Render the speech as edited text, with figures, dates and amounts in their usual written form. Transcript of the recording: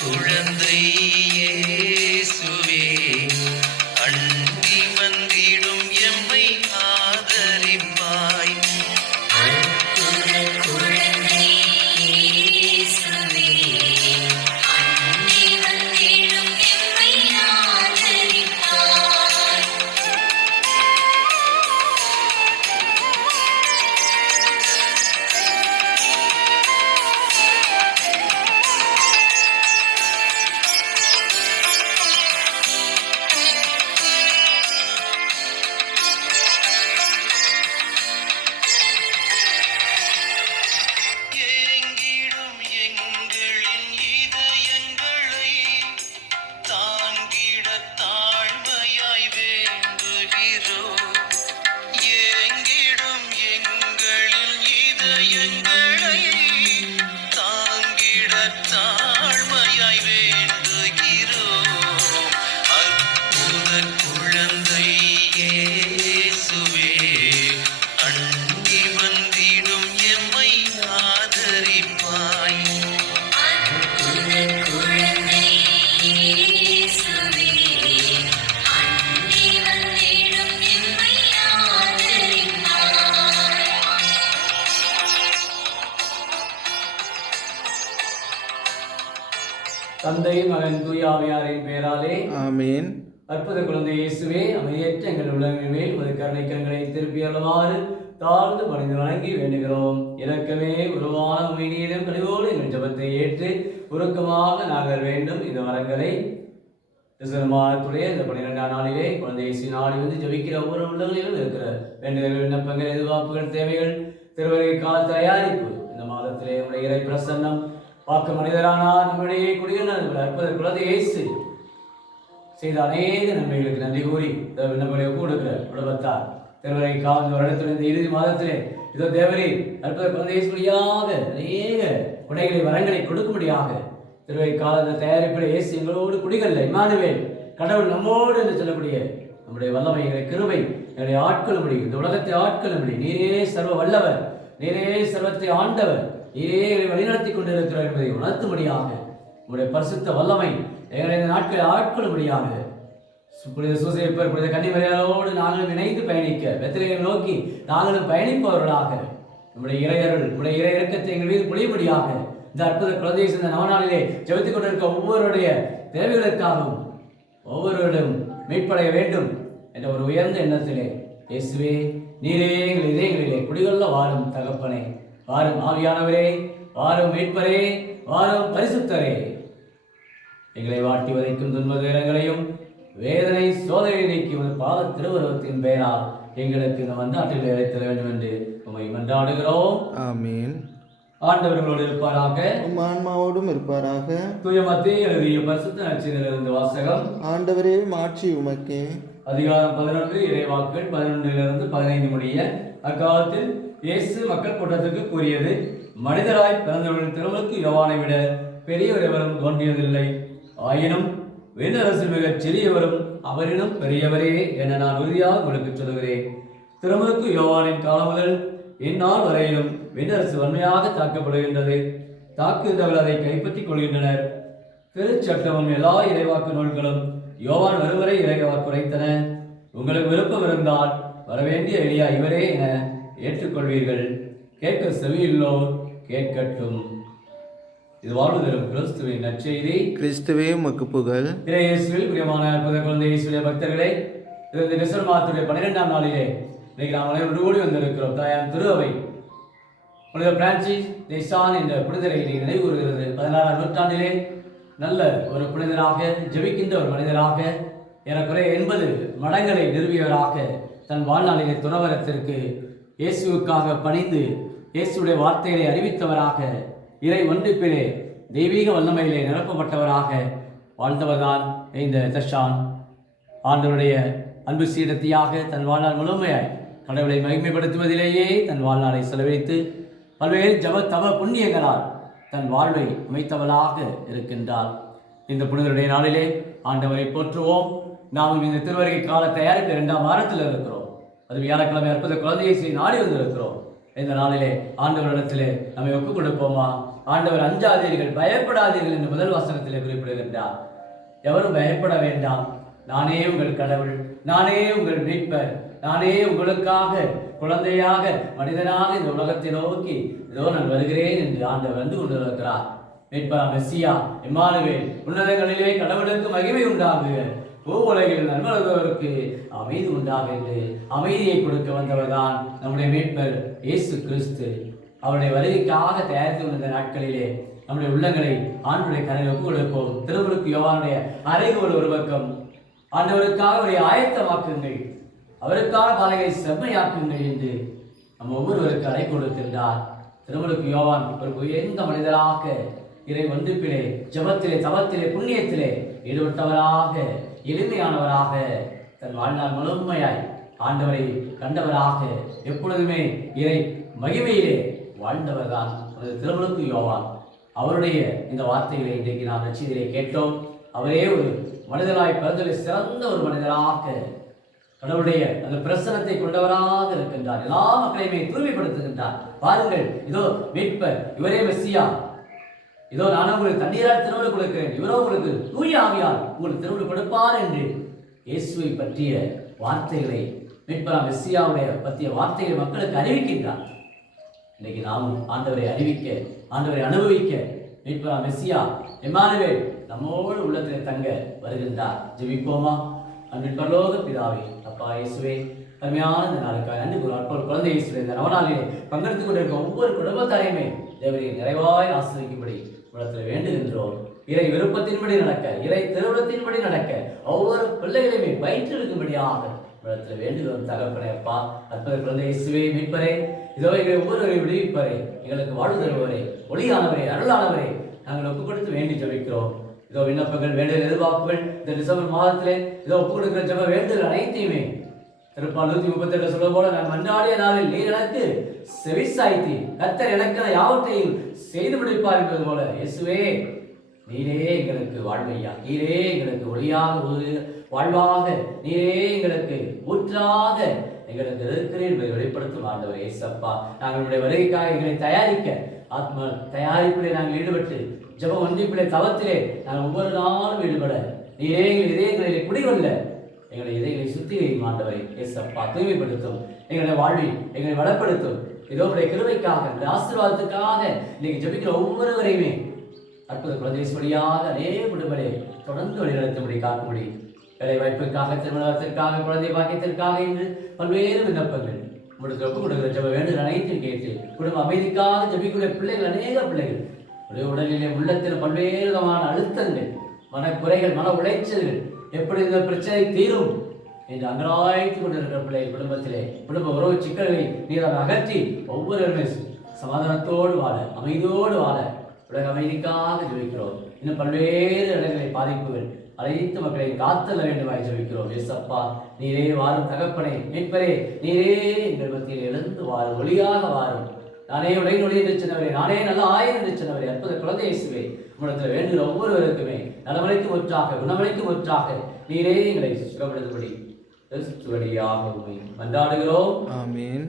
குழந்தை இயேசுவே, அண்டி வந்திடும் எம்மை ஆதரிப்பாய். அற்புத குழந்தை இயேசுவே, அண்டி வந்திடும் எம்மை ஆதரிப்பாய். ஏங்கிடும் எங்களின் இதயங்களை தாங்கிட தாழ்மையாய் வேண்டுகிறோம். ஏங்கிடும் எங்களின் இதயங்களை தாங்கிட தாழ்மையாய் வேண்டுகிறோம். அற்புத குழந்தை இயேசுவே, அண்டி வந்திடும் எம்மை ஆதரிப்பாய். அற்புத குழந்தை இயேசுவே, அண்டி வந்திடும் எம்மை ஆதரிப்பாய். தந்தை மகன் தூய ஆவியாரின் பெயராலே ஆமீன். அற்புத குழந்தை இயேசுவே, அமைதியற்ற எங்கள் உள்ளங்களின் மேல் ஒரு கருணை கண்களை திருப்பி அழுமாறு தாழ்ந்து பணிந்து வணங்கி வேண்டுகிறோம். இறக்கமே உருவான உண்மையிடம் கனிவோடு எங்கள் ஜபத்தை ஏற்று உருக்கமாக நாங்கள் வேண்டும் இந்த வரங்களை டிசம்பர் மாதத்துடைய இந்த 12ஆம் நாளிலே குழந்தை இயேசு நாளை வந்து ஜபிக்கிற ஒவ்வொரு உள்ளங்களிலும் இருக்கிற வேண்டுதல்கள், விண்ணப்பங்கள், எதிர்பார்ப்புகள், தேவைகள், திருவருகை கால தயாரிப்பு இந்த மாதத்திலே நம்முடைய இறை பிரசன்னம் வாக்கு மனிதரானார் நம்முடைய குடியினர் அற்புத குழந்தை இயேசு செய்த அநேக நன்மைகளுக்கு நன்றி கூறி இந்த விண்ணப்பங்களை கொடுக்கிற குடும்பத்தார் திருவரை காவல் வருடத்தில் இந்த இறுதி மாதத்திலே இதோ தேவரே அற்புத குழந்தை இயேசு வழியாக அநேக உடைகளை வரங்களை கொடுக்கும்படியாக திருவரை கால இந்த தயாரிப்பில் இயேசு எங்களோடு குடிகல்ல இம்மானுவேல் கடவுள் நம்மோடு என்று சொல்லக்கூடிய நம்முடைய வல்லமை எங்களை கிருபை எங்களை ஆட்கொள்ளும்படி இந்த உலகத்தை ஆட்கொள்ளும்படி நீரே சர்வ வல்லவர், நீரே சர்வத்தை ஆண்டவர், நீரே எங்களை வழிநடத்தி கொண்டிருக்கிறார் என்பதை உணர்த்தும்படியாக உங்களுடைய பரிசுத்த வல்லமை எங்களை இந்த நாட்களை ஆட்கொள்ளும்படியாக புனித சூசையப்பர் புனித கன்னிமரியாளோடு நாங்களும் இணைந்து பயணிக்க பெத்லகேமை நோக்கி நாங்களும் பயணிப்பவர்களாக நம்முடைய இறையர்கள் நம்முடைய இறை இறக்கத்தை எங்கள் மீது பொழியும்படியாக இந்த அற்புத குழந்தையை இந்த நவநாளிலே ஜெபித்துக் கொண்டிருக்க ஒவ்வொருடைய தேவைகளுக்காகவும் ஒவ்வொருவரிடம் மீட்படைய வேண்டும் என்ற ஒரு உயர்ந்த எண்ணத்திலே இயேசுவே நீரே எங்கள் இதயங்களிலே குடிகொள்ள வாரும் தகப்பனே, வாரும் ஆவியானவரே, வாரும் மீட்பரே, வாரும் பரிசுத்தரே, எங்களை வாட்டி வதைக்கும் துன்ப துயரங்களையும் வேதனை சோதனை நீக்கி ஒரு பாத திருவுருவத்தின் பெயரால் எங்களுக்கு இந்த மன்றாட்டில் இழைத்தர வேண்டும் என்று உம்மை மன்றாடுகிறோம். ஆமீன். ஆண்டவர்களோடு இருப்பாராக, உம் ஆன்மாவோடும் இருப்பாராக. தூய மத்தேயு எழுதிய பரிசுத்த நற்செய்தியிலிருந்து வாசகம். ஆண்டவரே மாட்சி உமக்கே. அதிகாரம் 11 இறைவாக்குகள் 11 15 முடிய. அக்காலத்தில் இயேசு மக்கள் கூட்டத்துக்கு கூறியது, மனிதராய் பிறந்தவர்களின் திருமலுக்கு யோவானை விட பெரியவர் எவரும் தோன்றியதில்லை. ஆயினும் விண்ணரசில் மிகச் சிறியவரும் அவரினும் பெரியவரே என நான் உறுதியாக உங்களுக்கு சொல்லுகிறேன். திருமலுக்கு யோவானின் காலம் முதல் இந்நாள் வரையிலும் விண்ணரசு வன்மையாக தாக்கப்படுகின்றது. தாக்குகின்றவர்கள் அதை கைப்பற்றிக் கொள்கின்றனர். திருச்சட்டமும் எல்லா இறைவாக்கு நூல்களும் யோவான் ஒருவரை இறைவாக்கு உரைத்தன. உங்களுக்கு விருப்பம் இருந்தால் வரவேண்டிய எளியா இவரே என ஏற்றுக்கொள்வீர்கள். கேட்க செவியுள்ளோர் கேட்கட்டும். இது வாழ்வு தரும் கிறிஸ்துவின் நற்செய்தி. கிறிஸ்துவே உமக்கு புகழ். இயேசுவில் பிரியமான அற்புத குழந்தை இயேசுவின் பக்தர்களே, இந்த டிசம்பர் மாதத்துடைய 12ஆம் நாளிலே இன்னைக்கு நாம் அனைவரும் கூடி வந்திருக்கிறோம். தாயார் திரு அவை புனித பிரான்சிஸ் தேசான் என்ற புனிதரை நினைவு கூறுகிறது. 16ஆம் நூற்றாண்டிலே நல்ல ஒரு புனிதராக, ஜெபிக்கின்ற ஒரு மனிதராக, ஏறக்குறைய 80 மடங்களை நிறுவியவராக தன் வாழ்நாளிலே துறவரத்திற்கு இயேசுவுக்காக பணிந்து இயேசுடைய வார்த்தைகளை அறிவித்தவராக, இறை ஒன்றிப்பிலே தெய்வீக வல்லமையிலே நிரப்பப்பட்டவராக வாழ்ந்தவர்தான் இந்த தஷான். ஆண்டவருடைய அன்பு சீடத்தியாக தன் வாழ்நாள் முழுமையாய் கடவுளை மகிமைப்படுத்துவதிலேயே தன் வாழ்நாளை செலவழித்து பல்வேறு ஜப தவ புண்ணியங்களால் தன் வாழ்வை அமைத்தவளாக இருக்கின்றார். இந்த புனிதருடைய நாளிலே ஆண்டவரை போற்றுவோம். நாம் இந்த திருவருகை கால தயாரிப்பு 2ஆம் வாரத்தில் இருக்கிறோம். அது வியாழக்கிழமை அற்புத குழந்தையை நாடி வந்திருக்கிறோம். இந்த நாளிலே ஆண்டவரிடத்திலே நம்மை ஒப்புக் கொடுப்போமா? ஆண்டவர் அஞ்சாதீர்கள், பயப்படாதீர்கள் என்று முதல் வசனத்திலே குறிப்பிடுகின்றார். எவரும் பயப்பட வேண்டாம், நானே உங்கள் கடவுள், நானே உங்கள் மீட்பர், நானே உங்களுக்காக குழந்தையாக மனிதனாக இந்த உலகத்தை நோக்கி இதோ நான் வருகிறேன் என்று ஆண்டவர் வந்து கொண்டிருக்கிறார். மீட்பரா மெஸ்ஸியா இம்மானுவேல், உன்னதங்களிலே கடவுளுக்கு மகிமை உண்டாகுக, பூவுலகில் நண்பர்களுக்கு அமைதி உண்டாக என்று அமைதியை கொடுக்க வந்தவர் தான் நம்முடைய மீட்பர் இயேசு கிறிஸ்து. அவருடைய வருகைக்காக தயாரித்து வந்த நாட்களிலே நம்முடைய உள்ளங்களை ஆண்டுடைய கரையில் ஒப்புக் கொடுப்போம். திருமுழுக்கு யோவானுடைய அறைகோல் ஒரு பக்கம், ஆண்டவருக்காக அவரை ஆயத்தமாக்குங்கள், அவருக்காக பாதையை செம்மையாக்குங்கள் என்று நம்ம ஒவ்வொருவருக்கு அழைப்பு கொடுக்கின்றார். திருமுழுக்கு யோவான் ஒரு உயர்ந்த மனிதராக இறை ஒன்றிப்பிலே, ஜபத்திலே, தவத்திலே, புண்ணியத்திலே ஈடுபட்டவராக, எளிமையானவராக, தன் வாழ்நாள் முழுமையாய் ஆண்டவரை கண்டவராக, எப்பொழுதுமே இறை மகிமையிலே வாழ்ந்தவர் தான் திருமுழுக்கு யோவான். அவருடைய இந்த வார்த்தைகளை இன்றைக்கு நாம் நச்சிதிலே கேட்டோம். அவரே ஒரு மனிதராய் பிறந்ததில் சிறந்த ஒரு மனிதராக, கடவுளுடைய அந்த பிரசனத்தை கொண்டவராக இருக்கின்றார். எல்லா மக்களையுமே தூய்மைப்படுத்துகின்றார். பாருங்கள், இதோ மீட்பர், இவரே மெஸ்ஸியா, இதோ நான் உங்களுக்கு தண்ணீரால் திருவிழா கொடுக்கிறேன், இவரோ உங்களுக்கு தூய ஆவியால் உங்களுக்கு திருவிழா கொடுப்பார் என்று இயேசுவை பற்றிய வார்த்தைகளை, மீட்பரா மெஸ்ஸியாவுடைய பற்றிய வார்த்தைகளை மக்களுக்கு அறிவிக்கின்றார். இன்னைக்கு நாமும் ஆண்டவரை அறிவிக்க, ஆண்டவரை அனுபவிக்க, மீட்பரா மெஸ்ஸியா இம்மானுவேல் நம்மோடு உள்ளத்தில் தங்க வருகின்றார். ஜெபிப்போமா. அன்பின் பரலோக பிதாவே, அப்பா இயேசுவே, அருமையான இந்த நாளுக்காக நன்றி கூறுவோம். குழந்தை இயேசுவே, இந்த நவநாளிலே பங்கெடுத்துக் கொண்டிருக்க ஒவ்வொரு குடும்பத்தாரையுமே தேவரை நிறைவாய் ஆசிரியக்கும்படி உலகத்தில் வேண்டுகின்றோம். இறை விருப்பத்தின்படி நடக்க, இறை திருவிழத்தின்படி நடக்க ஒவ்வொரு பிள்ளைகளையுமே பயிற்றுவிக்கும்படியாக உலகத்தில் வேண்டுகிறோம். தகப்பனே, அப்பா அற்புத குழந்தை இயேசுவே, மீட்பரே, இதோ எங்களை ஒவ்வொருவரை விடுவிப்பரே, எங்களுக்கு வாழ்வு தருவரே, ஒளியானவரே, அருளானவரே, நாங்கள் ஒப்புக் கொடுத்து வேண்டி ஜபிக்கிறோம். இதோ விண்ணப்பங்கள், வேண்டுதல், எதிர்பார்ப்புகள் இந்த டிசம்பர் மாதத்திலே இதோ ஒப்புக் கொடுக்கிற ஜப வேண்டுதல் அனைத்தையுமே திருப்பால் 138 சொல்வது போல, நான் மன்றாடிய நாளில் நீர் எனக்கு செவிசாய்த்தி, கர்த்தர் எனக்கு யாவற்றையும் செய்து முடிப்பார் என்பது போல, இயேசுவே நீரே எங்களுக்கு வாழ்வையா, நீரே எங்களுக்கு ஒளியாக வாழ்வாக, நீரே எங்களுக்கு ஊற்றாக எங்களுக்கு இருக்கிறேன் என்பதை வெளிப்படுத்தும் ஆண்டவர் இயேசப்பா. நாங்களுடைய வருகைக்காக எங்களை தயாரிக்க, ஆத்ம தயாரிப்பிலே நாங்கள் ஈடுபட்டு, ஜப ஒன்றிப்பிலே, தவத்திலே நாங்கள் ஒவ்வொரு நாளும் ஈடுபட, நீரே எங்கள் இதயங்களிலே குடிகொள்ள, எங்களை இதயங்களை சுத்திகரிக்கும் ஆண்டவரை இயேசப்பா. தூய்மைப்படுத்தும், எங்களை வாழ்வி எங்களை வளப்படுத்தும். இதோ உடைய கிருபைக்காக, ஆசீர்வாதத்துக்காக இன்னைக்கு ஜபிக்கிற ஒவ்வொருவரையுமே அற்புத குழந்தையாக அநேக விடுமுறை தொடர்ந்து வழிநடத்தும்படி காக்கும்படி, வேலை வாய்ப்புக்காக, திருமணத்திற்காக, குழந்தை பாக்கியத்திற்காக என்று பல்வேறு விண்ணப்பங்கள் உங்களுக்கு ஒப்புக் கொடுக்கிற ஜப வேண்டுதல் அனைத்தையும் கேட்டு, குடும்ப அமைதிக்காக ஜபிக்கூடிய பிள்ளைகள், அநேக பிள்ளைகள் உடலிலே உள்ளத்தில் பல்வேறு விதமான அழுத்தங்கள், மனக்குறைகள், மன உளைச்சல்கள், எப்படி இந்த பிரச்சனை தீரும் என்று அங்கராய்த்து கொண்டிருக்கிற பிள்ளைகள் குடும்பத்திலே குடும்ப உறவு சிக்கல்களை நீராக அகற்றி ஒவ்வொருவருமே சமாதானத்தோடு வாழ, அமைதியோடு வாழ உலக அமைதிக்காக ஜெபிக்கிறோம். இன்னும் பல்வேறு இடங்களில் பாதிப்புகள் அனைத்து மக்களை காத்தல வேண்டுமாய் ஜெபிக்கிறோம். இயேசப்பா, நீரே வாரும் தகப்பனே, மீட்பரே, நீரே எங்கள் மத்தியில் எழுந்து வாரும், ஒளியாக வாரும். நானே உலகின் ஒளி என்று சொன்னவரே, நானே நல்ல ஆயர் என்று சொன்னவரே, அற்புத குழந்தை இயேசுவே, உங்களிடத்தில் வேண்டுகிற ஒவ்வொருவருக்குமே நலமலைக்கு ஒற்றாக, குணமலைக்கு ஒற்றாக நீரே எங்களை சுகப்படுத்தும்படி கிறிஸ்துவடியாக மன்றாடுகிறோம். ஆமென்.